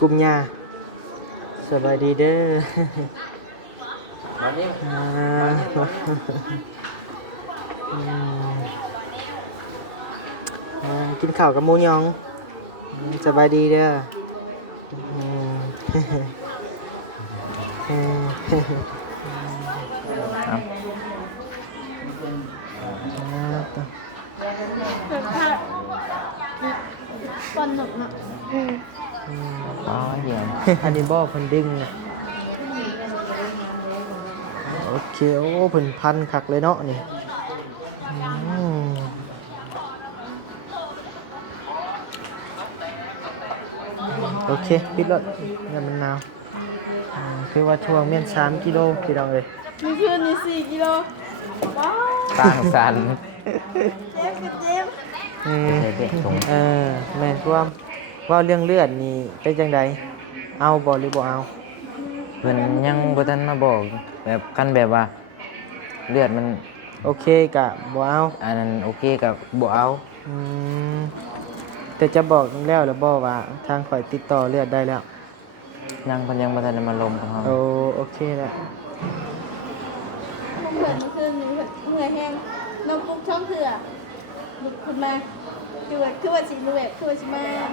กลุ่มยาสบายดีเด้ออืมกินข้าวกับหมูยองสบายดีเด้ออืมก่อนหนุกนะอ๋อเดี๋ยวอันนี้บ่เพิ่นดึงนะโอเคโอ้เพิ่นพันคักเลยเนาะนี่อืมโอเคปิดรถอย่ามันหนาวคือว่าช่วงเมียน3กิโลพี่น้องเอ้ย มีคืนนี่4 กิโลว้าว ตั้งสัน เจ็บก็เจ็บ อืม เด็กๆส่ง แม่นความว่าเรื่องเลือดนี่เป็นจังใดเอาบ่หรือบ่เอา เพิ่นยังบ่ทันมาบอกแบบกันแบบว่าเลือดมัน โอเคกะบ่เอา อันนั้นโอเคกับบ่เอา อืมแต่จะบอกแล้วหรือบ่ว่าทางข่อยติดต่อเลือดได้แล้ว ยังเพิ่นยังบ่ทันได้มาลงกับเฮา โอเคแล้ว เผื่อมันคืนนี่เมื่อยแห้งน้องปุ๊กช่องเถื่อลุกขึ้นมาคือว่าสิลุกคือว่าสิ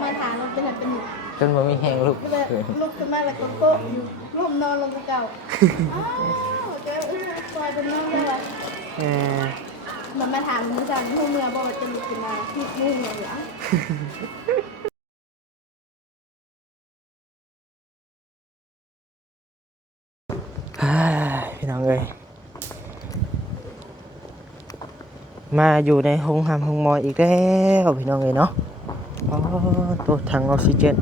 มาถามมันเป็นอะไรเป็นหนึ่ง จนบ่มีแรงลุก คือแบบลุกขึ้นมาแล้วก็โป๊ะอยู่ร่มนอนลงกับเก่าอ้าวเจ้าซอยเป็นน้องเลยว่ะ เออ มันมาถามมือสั่นหูเมื่อบอกว่าจะลุกขึ้นมาที่มือเมื่อเหรอ พี่น้องเอ้ยมาอยู่ในห้องหำห้องหมออีกแล้วพี่น้องเอ้ยเนาะอ๋อตัวถังออกซิเจน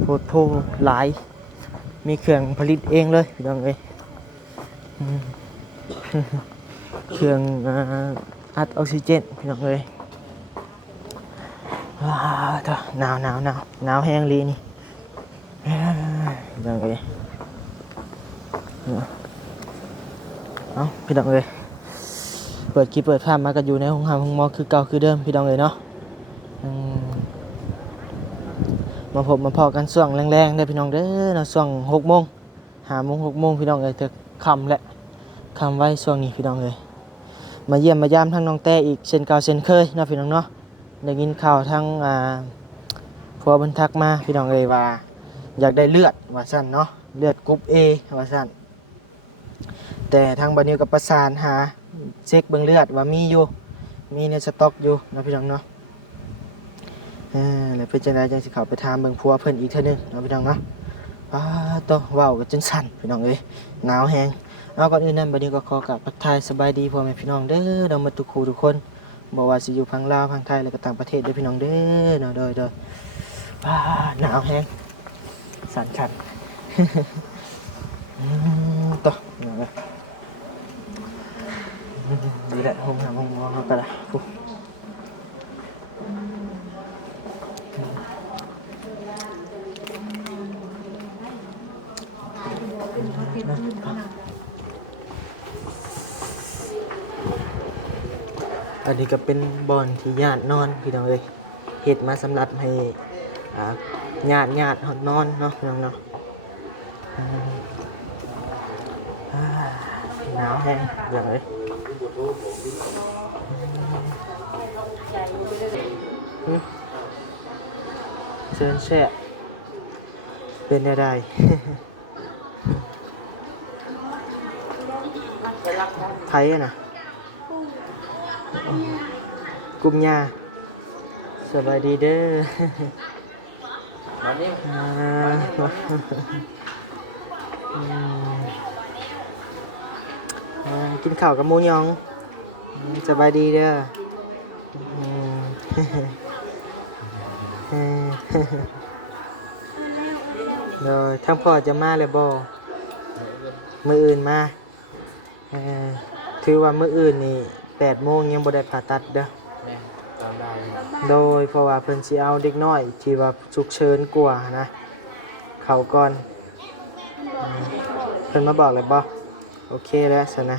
โพดโพหลายมีเครื่องผลิตเองเลยพี่น้องเอ้ยอืม เครื่องอัดออกซิเจนพี่น้องเอ้ยว้าวเถอะหนาวแห้งลีนี่พี่น้องเอ้ยเอาพี่น้องเอ้ยเปิดคลิปเปิดภาพมากันอยู่ในห้องหำห้องหมอคือเก่าคือเดิมพี่น้องเอ้ยเนาะมาพบมาพอกันช่วงแรงๆได้อพี่น้องเด้อเนาะช่วง6 โมง5 โมง6 โมงพี่น้องเอ้ยจะค่ำแล้วค่ำไว้ช่วงนี้พี่น้องเอ้ยมาเยี่ยมมายามทั้งน้องแต่อีกเช่นเก่าเช่นเคยเนาะพี่น้องเนาะได้ยินข่าวทั้งผัวเพิ่นทักมาพี่น้องเอ้ยว่าอยากได้เลือดว่าซั่นเนาะเลือดกรุ๊ป A ว่าซั่นแต่ทางบัดนี้ก็ประสานหาเช็คเบิ่งเลือดว่ามีอยู่มีในสต็อกอยู่เนาะพี่น้องเนาะแล้วเป็นจังไดจังสิเข้าไปถามเบิ่งผัวเพิ่นอีกเทื่อนึงเนาะพี่น้องเนาะต่อเว้ากันจนสั่นพี่น้องเอ้ยหนาวแฮงเอาก่อนอื่นนั้นบัดนี้ก็ขอกราบทักทายสบายดีพ่อแม่พี่น้องเด้อเนาะหมดทุกคู่ทุกคนบ่ว่าสิอยู่ฝั่งลาวฝั่งไทยแล้วก็ต่างประเทศเด้อพี่น้องเด้อเนาะเด้อหนาวแฮงสั่นคัน ต่อเนาะดีแหละห้องน้ำห้องนอนเราก็ได้ปุ๊บอันนี้ก็เป็นบอนที่ญาตินอนพี่น้องเลยเฮ็ดมาสำหรับให้ญาตินอนเนาะพี่น้องเนาะหนาวแห้งอย่างเลยเชิญแช่เป็นอะไร ไทยอะนะกลุ่มยาสบายดีเด้อกินข้าวกับหมูยองสบายดีเด้อเดี๋ยวทั้งพ่อจะมาเลยบ่มื้ออื่นมาถือว่ามื้ออื่นนี่8 โมงยังบ่ได้ผ่าตัดเด้อโดยเพราะว่าเพิ่นสิเอาเด็กน้อยที่ว่าฉุกเฉินกว่านะเข้าก่อนเพิ่นมาบอกเลยบ่โอเคแล้วซะนะ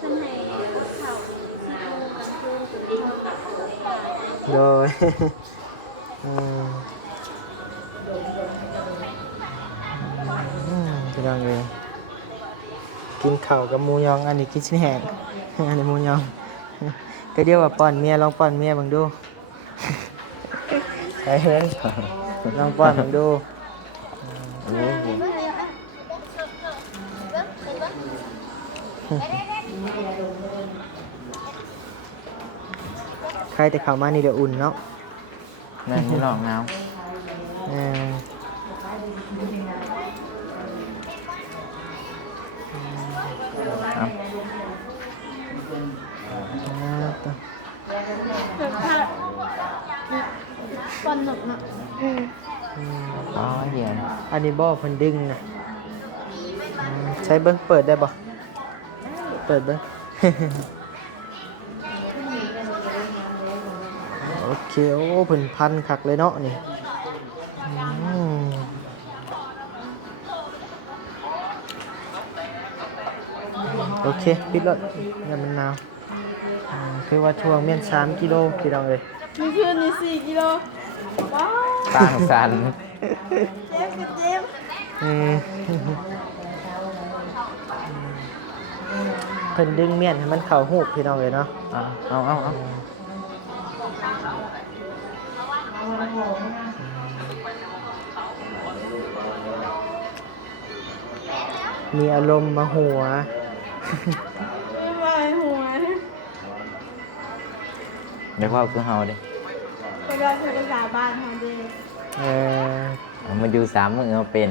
ทำให้ข่าวโดย ยองเลยกินข้าวกับหมูยองอันนี้กินชิ้นแห้ง อันนี้หมูยองก็เดียวว่าป้อนเมียลองป้อนเมียเบังดู ไปเลยลองป้อนเบังดู โอ้โห ใครแต่เข้ามานี่เดี๋ยวอุ่นเนาะ แม่นอยู่นอกหนาว เออ เอา ต่อ แบบถ้าก่อนหนกนะอืม อ๋อเดี๋ยว อันนี้บ่อเพิ่นดึงนะใช้เบิ้งเปิดได้บ่เปิดเบิ้ง โอเคโอ้เพิ่นพันคักเลยเนาะนี่อืมโอเคปิดรถอย่ามันหนาวคือว่าช่วงเมียน3กิโลพี่น้องเอ้ย มีคืนนี่4 กิโลว้าว ต่างสัน เจ็บก็เจ็บ อืมเพิ่นดึงเมียนให้มันเข้าหูกพี่น้องเอ้ยเนาะ เอามีอารมณ์มาหัว ไม่ไหวหัว เดี๋ยวว่าคือเฮาเด้ ก็ได้คือภาษาบ้านเขาเด้ เออ เอามาอยู่3 มื้อเอาเป็น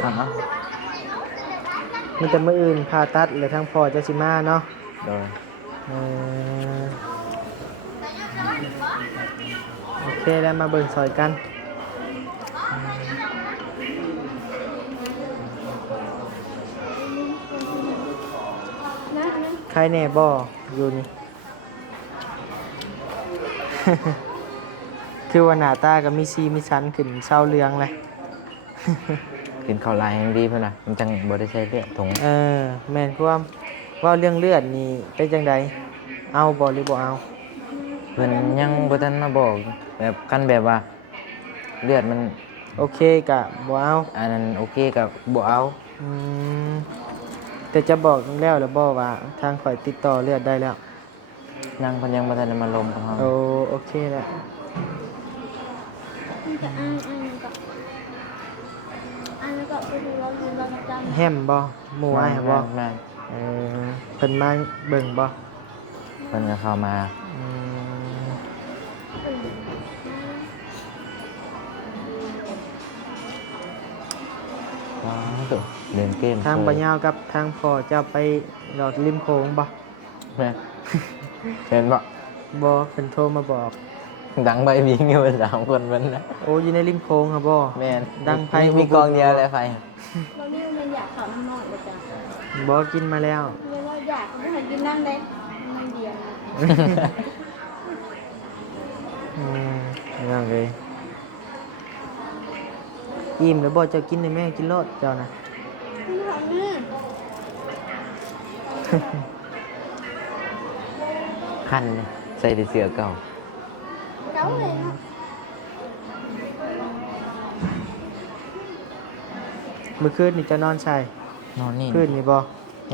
เอา มันจะมื้ออื่นผ่าตัดหรือทางพ่อจะสิมาเนาะ โดย เออโอเคแล้วมาเบิ่งซอยกันนะนะ ใครแน่บ่อยู่นี่ คือว่าหน้าตาก็มีซีมีสันขึ้นเศร้าเรืองเลย กินข้าวลายแห่งดีเพิ่นน่ะมันจังบ่ได้ใช้เลือดถุง เออแม่นความว่าเรื่องเลือดนี่เป็นจังใดเอาบ่หรือบ่เอา เพิ่นยังบ่ทันมาบอกแบบกันแบบว่า เลือดมัน โอเคกะบ่เอา อันนั้นโอเคกับบ่เอา อืมแต่จะบอกแล้วหรือบ่ว่าทางข่อยติดต่อเลือดได้แล้ว ยังเพิ่นยังบ่ทันได้มาลงกับเฮา โอเคแล้ว มันจะอันก็ไปดูเราดูเราจำ แฮมบ่หมู่อ้ายบ่ แม่น เออเพิ่นมาเบิ่งบ่ เพิ่นก็เข้ามา อืม ว้าวโตเล่นเกม ทางบ่ยาวกับทางพ่อเจ้าไปหลอดริมโขงบ่ แม่นเป็นบ่ บ่เพิ่นโทรมาบอก ดังใบวิงอยู่3 คนมันนะ โอ้อยู่ในริมโขงครับบ่ แม่น ดังไผ มีกองเดียวเลยไฟ เรานี่มันอยากขับข้างนอกเลยจ้ะ บ่กินมาแล้ว เวลาอยากไม่หันกินนั่งได้ไม่เดียว อืมนั่นเลยอิ่มแล้วบ่เจ้ากินได้แม่กินโลดเจ้านะ คุณทำนี่ คันเลยใส่แต่เสื้อเก่า เก้าเลยนะ เมื่อคืนนี่เจะนอนใส่ นอนนี่ คืนนี่บ่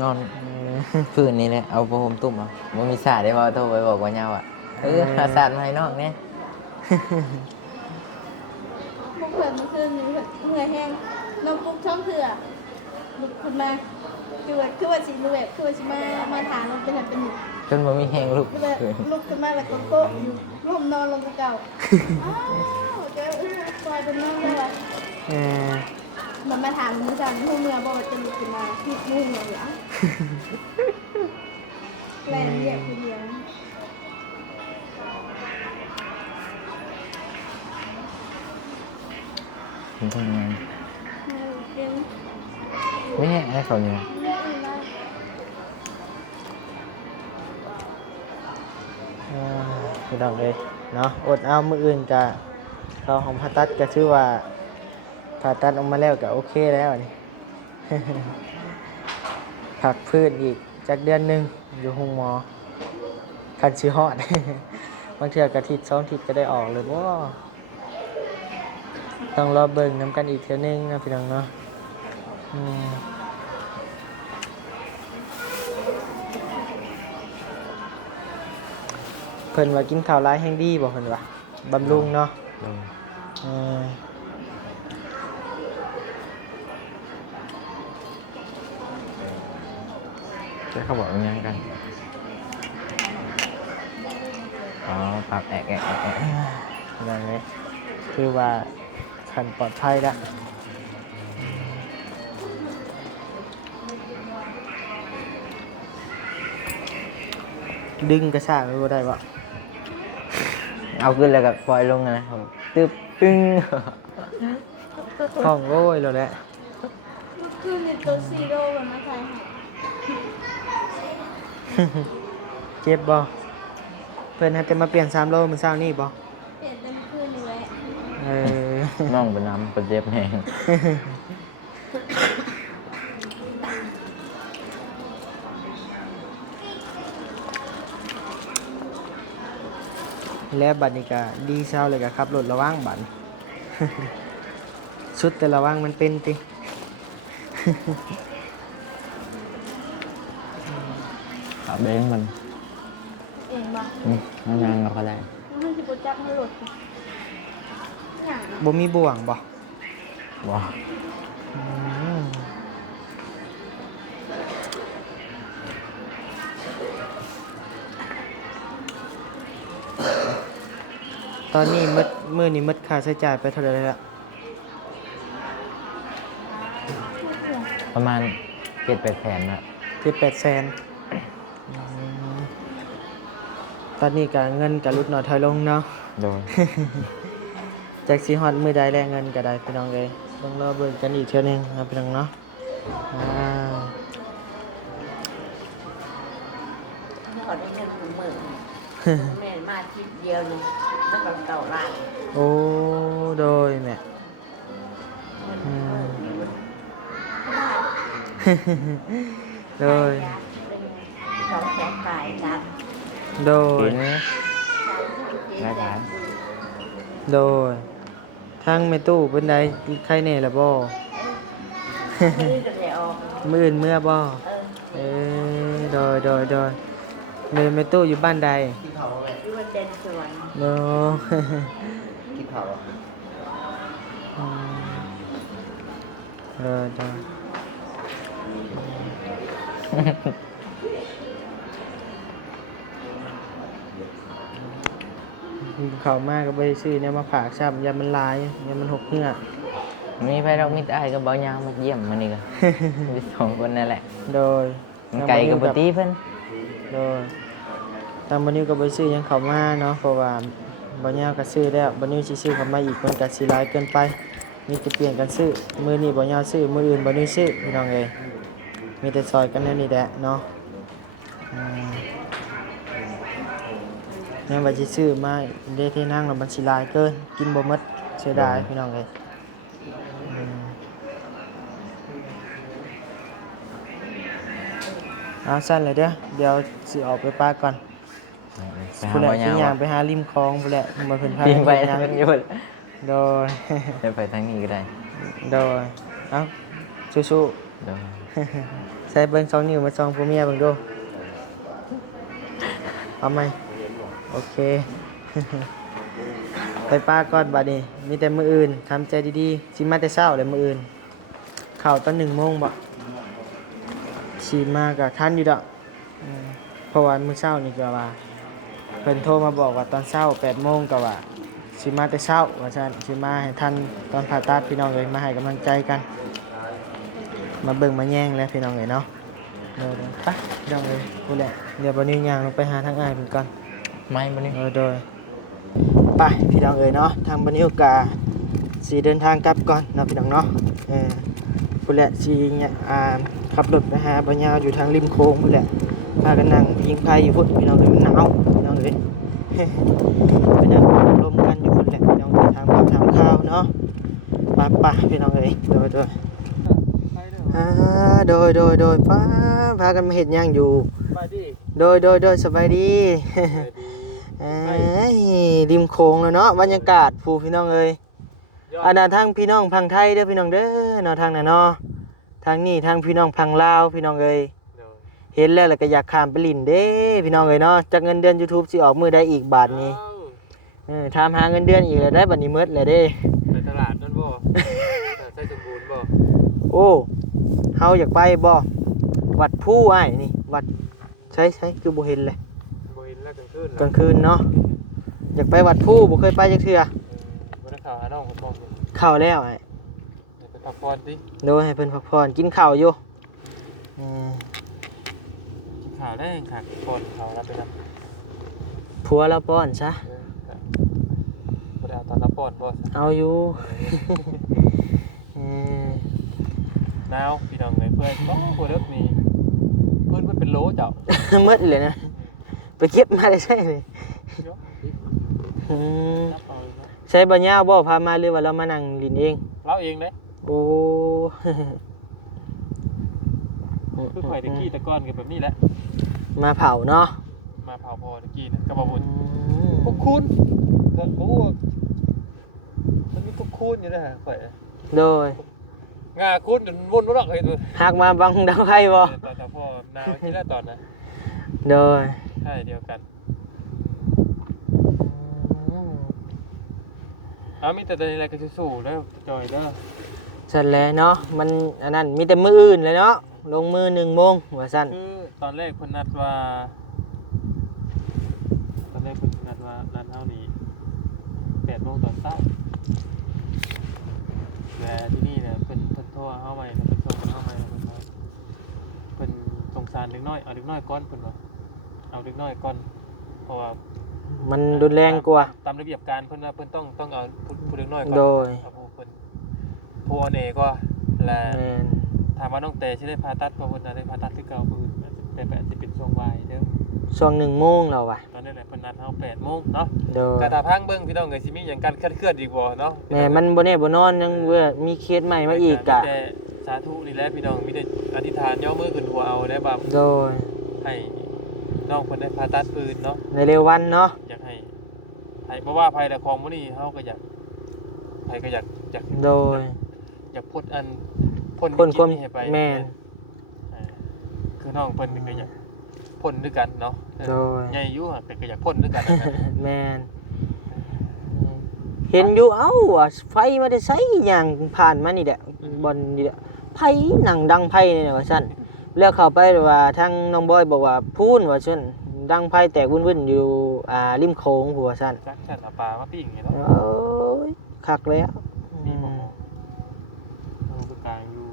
นอน เออ คืนนี้แหละเอาผ้าห่มตุ้มเอาบ่มีสาดได้บ่โทรไปบอกว่าเหงาอ่ะหาสาดมาให้น้องแน่ พวกเพื่อนเมื่อคืนนี้เหนื่อยแห้งน้องปุ๊กช่องเถื่อลุกขึ้นมาคือว่าสีนูแบบคือว่าสีมาถามเราเป็นแบบเป็นหนึ่ง จนบ่มีแฮงลุก ก็เลยลุกขึ้นมาแล้วก็โต๊ะอยู่ร่มนอนลงกับเก่าอ้าวเจ้าปล่อยเป็นน้องได้ละ เออ มันมาถามมือจันผู้เมื่อบอกว่าจะลุกขึ้นมาที่นู่นเหรอหรอแรงเรียกทีเดียว มันทำงาน เก่ง ไม่ให้ให้เขาเนี่ย พี่น้องเลยเนาะอดเอามื้ออื่นก็เข้าห้องผ่าตัดก็ชื่อว่าผ่าตัดออกมาแล้วก็โอเคแล้วนี่ พักพื้นอีกจากเดือนหนึงอยู่ห้องหมอคันสิฮอด บางเทื่อกะทิศ2ทิศก็ได้ออกเลยบ่ ต้องรอเบิ่งน้ำกันอีกเทื่อนึงนะพี่น้องเนาะอืมเพิ่นว่ากินข้าวหลายแห่งดีบ่เพิ่นว่าบำรุงเนาะ โดย เออ แล้วเขาบอกว่ายังกันอ๋อปรับแอกแอกแอกแอก นั่นเลยคือว่าขันปลอดภัยละดึงกระชากไว้บ่ได้บ่ เอาขึ้นแล้วก็ปล่อยลงนะครับตึ๊บตึ้ง ห้องโอ้ยแล้วแหละ เมื่อคืนนี่ตัวซีโร่กันมาใครให้ เจ็บบ่เพิ่นให้แต่มาเปลี่ยน3โลมื้อเช้านี้บ่ เปลี่ยนเป็นคืนนี่แหละ เออ น้องเป็นน้ำเป็นเจ็บแห้ง แล้วบัดนี้ก็ดีเช้าเลยก็ขับรถระวังบัด ชุดแต่ระวังมันเป็นติ ขับเบนมัน เองบ่ มันยังเราก็ได้ มันสิบ่จักมันหลุดหยัง บ่มีบ่วงบ่ ว้า อืมตอนนี้มื้อนี้หมดค่าใช้จ่ายไปเท่าไหร่แล้ว ประมาณ7-8 แสนนะ 7-8 แสนตอนนี้ก็เงินก็ลดน้อยถอยลงเนาะ โดย จากสิฮอดมื้อใดแลเงินก็ได้พี่น้องเอ้ยต้องรอเบิ่งกันอีกเทื่อนึงนะพี่น้องเนาะอ่า เขาได้เงินหมื่นแม่มาทิศเดียวนึงตั้งแต่เก่าล้าน โอ้โดยแม่อืม โดย 200,000ปลายครับ โดย กินได้ไหม โดยทางแม่ตู้เป็นไดใครแน่ล่ะบ่ นี่ก็เลยออก มื้ออื่นเมื่อบ่เออโดยแม่ตู้อยู่บ้านใด ที่ว่าเต็นสวน เนาะ กินเผา อืมโดยเข้ามากก็ไปซื้อเนี่ยมาฝากซ้ำยามันลายยามันหกเหงือก มีไปเรามิดได้ก็บ่ยาวมาเยี่ยมมันนี่ก็มี2 คนนั่นแหละ โดย มันไก่กับบ่ตีเพิ่น โดยทางบันนิวก็ไปซื้อหยังเข้ามาเนาะเพราะว่าบันนิวก็ซื้อแล้วบันนิวสิซื้อเข้ามาอีกมันก็สิหลายเกินไปมีแต่เปลี่ยนกันซื้อมื้อนี้บันนิวซื้อมื้ออื่นบันนิวซื้อพี่น้องเอ้ยมีแต่ซอยกันแนวนี้แหละเนาะอืมยังว่าสิซื้อมาเด้ที่นั่งแล้วมันสิหลายเกินกินบ่หมดเสียดายพี่น้องเอ้ยอืมเอาสั้นเลยเด้อเดี๋ยวสิออกไปปาก่อน ไปหา ผู้ใด บ่ สิ ยาว ย่างไปหาริมคลองผู้ใดมาเพิ่นพา ทิ้งไป ย่าง มันอยู่ โดย ไปทางนี้ก็ได้ โดยเอ้าสู้ โดย ๆใส่เบิ่ง2 นิ้วมาส่องผู้เมียเบิ่งดูเอาไหมโอเค ไปป้าก่อนบัดนี้มีแต่มื้ออื่นทำใจดีๆสิมาแต่เช้าเลยมื้ออื่นเข้าตอน1 โมงบ่สิมาก็ทันอยู่ดอกอืมเพราะว่ามื้อเช้านี่ก็ว่าเพิ่นโทรมาบอกว่าตอนเช้า8 โมงก็ว่าสิมาแต่เช้าว่าซั่นสิมาให้ทันตอนผ่าตัดพี่น้องเอ้ยมาให้กำลังใจกัน มาเบิ่งมาแย่งแล้วพี่น้องเอ้ยเนาะเดี๋ยวๆไปพี่น้องเอ้ยพูดแหละเดี๋ยวบัดนี้ย่างลงไปหาทางอ้ายเพิ่นก่อน ไม่บ่นี่ โดยไปพี่น้องเอ๋ยเนาะทางบันนี้โอกาสีเดินทางกลับก่อนเนาะพี่น้องเนาะพุ่นแหละสีเนี่ยขับรถไปหาปัญญาวอยู่ทางริมโค้งพุ่นแหละพากันนั่งยิงไฟอยู่พุ่นพี่น้องเอ๋ยมันหนาวพี่น้องเอ๋ย ไปนั่งลมกันอยู่พุ่นแหละพี่น้องเอ๋ยทางบ่าวทางข้าวเนาะป่ะพี่น้องเอ๋ยโดยโดยป้าพากันมาเฮ็ดหยังอยู่โดยสบายดี ริมโค้งแล้วเนาะบรรยากาศผู้พี่น้องเอ้ย ย อันนั้นทางพี่น้องพังไทยเด้อพี่น้องเด้อเนาะทางนั้นเนาะทางนี้ทางพี่น้องพังลาวพี่น้องเอ้ยเห็นแล้วก็อยากข้ามไปลิ้นเด้พี่น้องเอ้ยเนาะจักเงินเดือน YouTube สิออกมื้อใดอีกบาทนี้ถามหาเงินเดือนอีกแล้วได้บัดนี้หมดแล้วเด้ ไปตลาดนั่นบ่ใส่สมบูรณ์บ่ โอ้เฮาอยากไปบ่วัดผู้อ้ายนี่วัดใช่คือบ่เห็นเลย บ่เห็นแล้วกลางคืน กลางคืนเนาะอยากไปวัดผู้บ่เคยไปจักเทื่อ บ่ได้ข่าวหาน้องผมบอกอยู่ เข้าแล้วอ้าย ไปพักผ่อนสิ โดยให้เพิ่นพักผ่อนกินข้าวอยู่ กินข้าวได้ค่ะก่อนข้าวรับไปนำ ผัวเราป้อนซะ บ่ได้เอาตอนรับป้อนบ่ เอาอยู่ หนาวพี่น้องเอ้ยเพื่อนบ่เลิกนี่เพิ่นเป็นโลเจ้า หมดเลยนะไปเก็บมาได้ใช่เลยใช้บ่ยาวบ่พามาหรือว่าเรามานั่งลินเอง เราเองเด้ โอ้ คือข่อยตะกี้ตะก้อนก็แบบนี้แหละ มาเผาเนาะ มาเผาพอตะกี้น่ะก็บ่บุญพวกคุณก็โอ้มันมีพวกคุณอยู่นะฮะข่อย โดย งาคุณจนวนบ่ดอกเฮ็ด หักมาบังดาวไพ่บ่ ตอนพ่อหนาวที่ละตอนนะ โดย ใช่เดียวกันเอามีแต่อะไรก็สู้ๆแล้วจอยเด้อ สั่นแหล้วเนาะมันอันนั้นมีแต่มื้ออื่นเลยเนาะลงมือ1 โมงว่าซั่น คือตอนแรกเพิ่นนัดว่านัดเฮานี่8 โมงตอนเช้าแต่ที่นี่เนี่ยเพิ่นโทรเฮาใหม่เพิ่นส่งเฮาใหม่เพิ่นสงสารเด็กน้อยเอาเด็กน้อยก่อนเพิ่นว่าเอาเด็กน้อยก่อนเพราะว่า มันรุนแรงกว่า ตามระเบียบการเพิ่นว่าเพิ่นต้องเอาผู้เด็กน้อยก่อน โดย ครับเพิ่นโพเนก็และ แม่น ถามว่าน้องแต่สิได้ผ่าตัดบ่เพิ่นน่ะได้ผ่าตัดคือเก่าเพิ่นแต่8สิเป็นช่วงบ่ายเด้อ ช่วง1 โมงแล้วว่ะ ตอนนั้นแหละเพิ่นนัดเฮา8 โมงเนาะ โดย ก็ถ้าพังเบิ่งพี่น้องก็สิมีหยังกันเคลื่อนอีกบ่เนาะ แม่มันบ่แน่บ่นอนยังเว้อมีเคสใหม่มาอีกกะ มีแต่สาธุนี่แหละพี่น้องมีแต่อธิษฐานย่อมือขึ้นหัวเอาได้บ่ โดย ให้น้องเพิ่นได้ผ่าตัดปืนเนาะ ในเร็ววันเนาะ อยากให้เพราะว่าภัยและของมื้อนี้เฮาก็อยากภัยก็อยาก โดย อยากพ้นอันพ้น พ้นความ วิกฤตนี้ให้ไป แม่น คือน้องเพิ่นก็อยากพ้นด้วยกันเนาะ โดย ใหญ่อยู่อะแต่ก็อยากพ้นด้วยกันนะ แม่นเห็นอยู่เอ้าว่าไฟมาได้ใช้อย่างผ่านมานี่แหละบอลนี่แหละไผหนังดังไผนี่แหละว่าซั่นแล้วเข้าไปว่าทางน้องบอยบอกว่าพูนว่าซั่นดังไผแตกวุ่นๆอยู่ริมโขงผู้ว่าซั่น จักฉันเอาปลามาปิ้งอย่างเนาะ โอ้ยคักแล้ว มีบ่มันคือกลางอยู่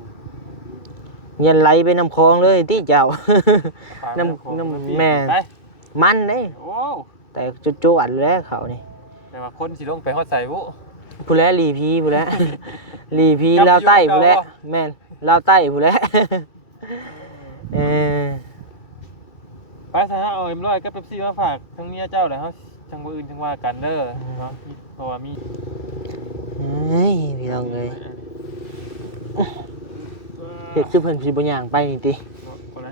เงียนไหลไปน้ำคลองเลยที่เจ้า ปลา น้ำ โขง น้ำ าปิ้ง แม่ ไป มันเด้ โอ้ แต่จุๆอันแล้วเขานี่ แต่ว่าคนสิลงไปฮอดใส่บุ ผู้แลลีพีผู้แล ลีพีลาวใต้ผู้แลแม่นลาวใต้ผู้แล เออ ไปซะเอาเอ็มร้อยกับเป๊ปซี่มาฝากทั้งเมียเจ้าแล้วเฮาจังบ่อื่นจังว่ากันเด้อเนาะเพราะว่ามี เฮ้ยพี่น้องเอ้ยเฮ็ดคือเพิ่นสิบ่ย่างไปนี่ติ คนไหน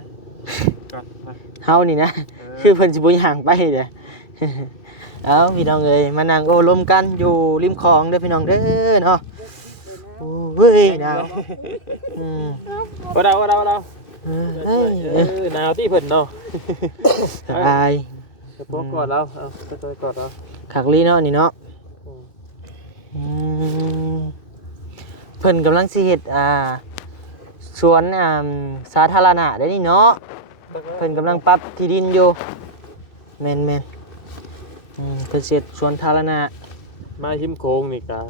ก่อนมา เฮานี่นะคือเพิ่นสิบ่ย่างไปเด้อ เอาพี่น้องเอ้ยมานั่งโอ้ลมกันอยู่ริมคลองเด้อพี่น้องเด้อเนาะโอ้ยหนาวอืม บ่ดาว เอ้ย หนาวที่เพิ่นเนาะ สบาย จะพวกกอดเราเอาจะตัวกอดเรา คักลีเนาะนี่เนาะอืมเพิ่นกำลังสิเฮ็ดสวนสาธารณะได้นี่เนาะเพิ่นกำลังปรับที่ดินอยู่แม่นเพิ่นสิเฮ็ดสวนสาธารณะ มาหิมโค้งนี่ก็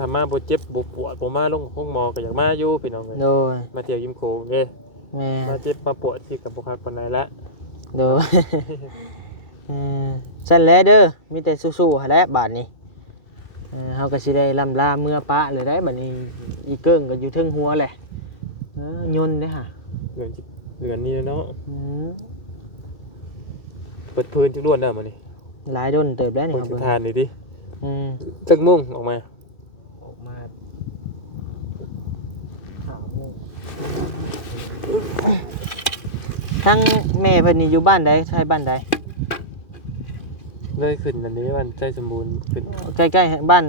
ถ้ามาบ่เจ็บบ่ปวดบ่มาลงห้องหมอก็อยากมาอยู่พี่น้องเอ้ย โดย มาเที่ยวหิมโค้งเด้ แม่ มาเจ็บมาปวดที่กับบ่คักปานใดละ โดยสั่นแหล้วเด้อมีแต่สู้ๆหั่นแหละบาดนี้เฮาก็สิได้ล่ำลาเมื่อปะเลยได้บัดนี้อีเกิ้งก็อยู่เทิงหัวแหละยนต์เด้อฮะ เดือนนี้เนาะ อืม เปิดพื้นทุกด้วนได้มื้อนี้ หลายโดนเติบแล้วนี่ คน ครับ สิ เบิ่ง ทานนี่ดิ อืม จักมุ่งออกมา ทั้งแม่เพิ่นนี่อยู่บ้านใดใช่บ้านใด เลยขึ้นอันนี้มันใจสมบูรณ์ขึ้น ใกล้ๆบ้าน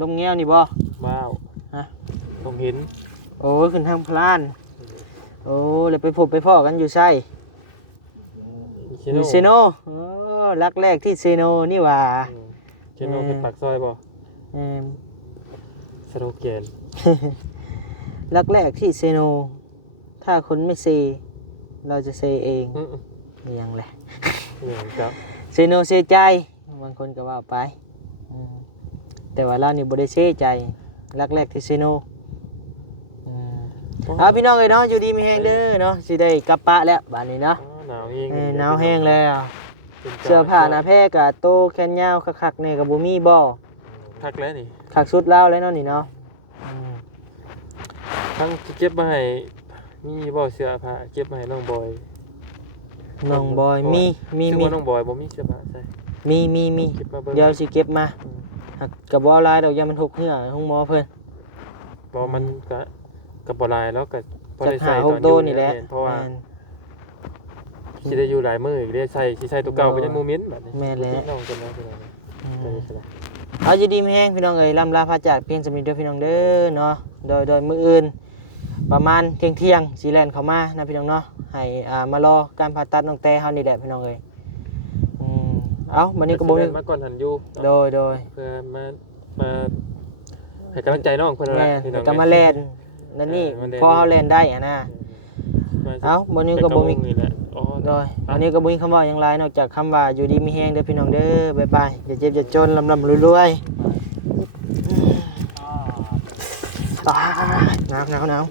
ดงแง้วนี่บ่ ว้าว ฮะ ตรงหิน โอ้ขึ้นทางพลานโอ้เลยไปพบไปพ่อกันอยู่ไส เช อ โน ยู่เซโนโอ้รักแรกที่เซโนนี่หว่า เชโนเป็นปากซอยบ่ เอิ่ม สโลแกน รักแรกที่เซโน ถ้าคนไม่เซ เราจะเซเอง อือ นี่ยังแหละ อย่างครับ เซโนเซใจบางคนก็ว่าไปอืมแต่ว่าเรานี่บ่ได้เซใจรักแรกที่เซโนพี่น้องเอ้ยเนาะอยู่ดีมีแฮงเด้อเนาะสิได้กลับปะแล้วบัดนี้เนาะ หนาวเอง หนาวแห้งแล้วเสื้อผ้าหน้าแพร่ก็โตแขนยาวคักๆนี่ก็บ่มีบ่ พักแล้วนี่ คักสุดแล้วเนาะนี่เนาะ ทั้งที่เก็บมาให้มีบ่เสื้อผ้าเก็บมาให้น้องบอย น้องบอยมี ซึ่งว่าน้องบอยบ่มีเสื้อผ้าใส่ มี เก็บมาเบิ่ง เดี๋ยวสิเก็บมาหักก็บ่เอาหลายดอกอย่ามันหกเหือห้องหมอเพิ่น บ่มันก็บ่หลายแล้วก็พอ จัก ได้ หา ใส่ ห ต ก อน โต อยู่ นี่แหละ เพราะว่า แม่น สิได้อยู่หลายมื้ออีกได้สิใส่ตัวเก่าไปยังโมเมนต์บัดนี้ แม่นแล้ว น้องกันแล้วพี่น้อง อืม ไปนี่ซะแล้ว เอาอยู่ดีมีแฮงพี่น้องเอ้ยล่ำลาพระจากเพียงสำนี้เด้อพี่น้องเด้อเนาะโดยมื้ออื่น ประมาณเที่ยงสิแล่นเข้ามานะพี่น้องเนาะให้มารอการผ่าตัดน้องแต่เฮานี่แหละพี่น้องเอ้ยเอ้าวันนี้ก็บ่มี มาก่อนหันอยู่ โดย เพื่อมาให้กำลังใจน้องเพิ่นนั่นแห แม่ ละพี่น้อง ก็มาแล่นนั่นนี่พอเฮาแล่นได้อะนะเอ้าวันนี้ก็บ่มี นี่แหละอ๋อ โดยวันนี้ก็บ่มีคำว่าหยังหลายนอกจากคำว่าอยู่ดีมีแฮงเด้อพี่น้องเด้อบ๊ายบายอย่าเจ็บอย่าจนลำรวยๆหนาว